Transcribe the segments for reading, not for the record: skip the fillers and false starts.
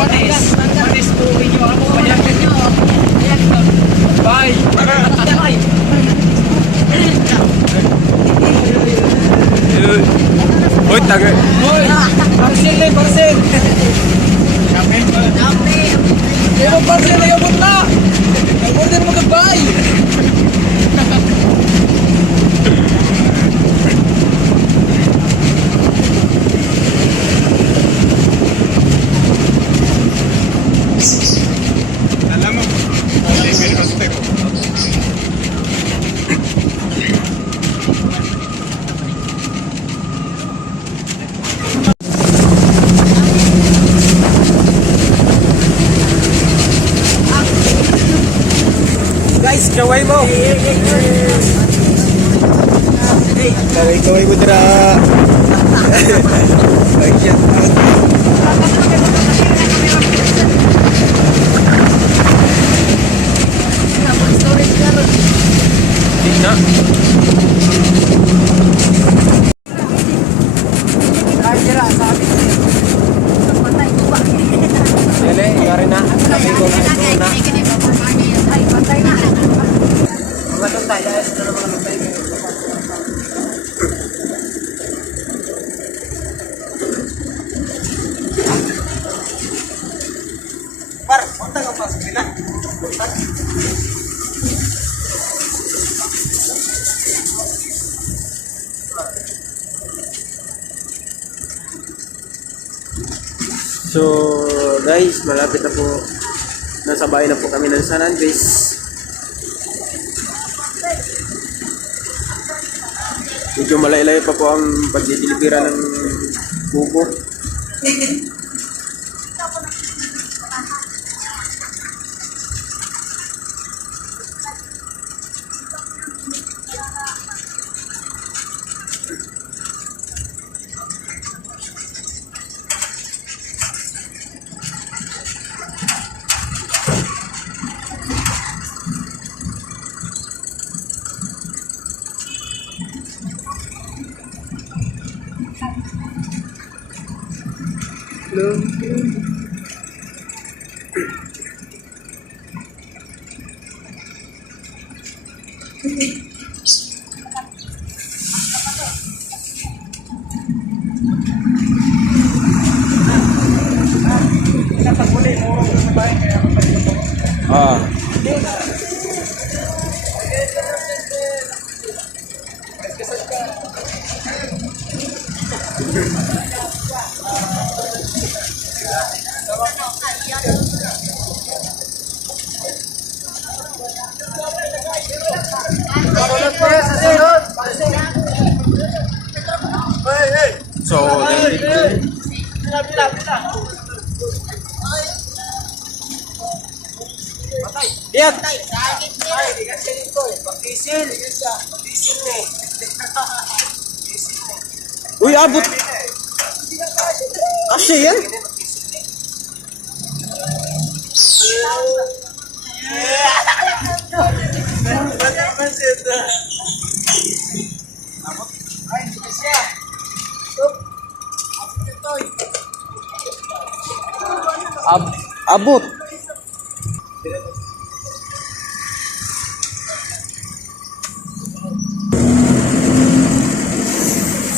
Panis po inyo ako. Payagan nyo. Bye. Hoy, taga. Hoy, parcel na, parcel. Pero parcel na yung na. Nag-order mo ka-bye. Alam mo, libre hoste ko. Guys, kaway mo. Kaway mo dira. Ay, shit. Di na. Dele, yari na. Sabi ko na ito na. Mga tuntay, dahil sa mga tuntay. Par, punta ka pa sa sila. So guys, malapit na po. Nasa bahay na po kami ng San Andres. Medyo malay-layo pa po ang pagdidilibira ng buko. Ah. So, Diyan. Uy, abot. Asya yan. Abot.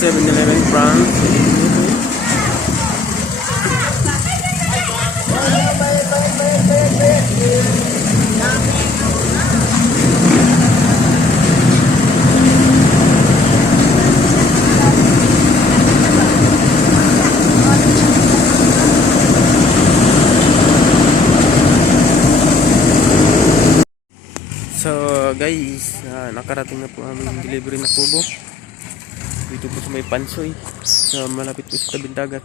7-Eleven Frank. So guys, nakarating na po aming delivery na kubo dito po sa may Pansoy, sa malapit po sa tabing dagat.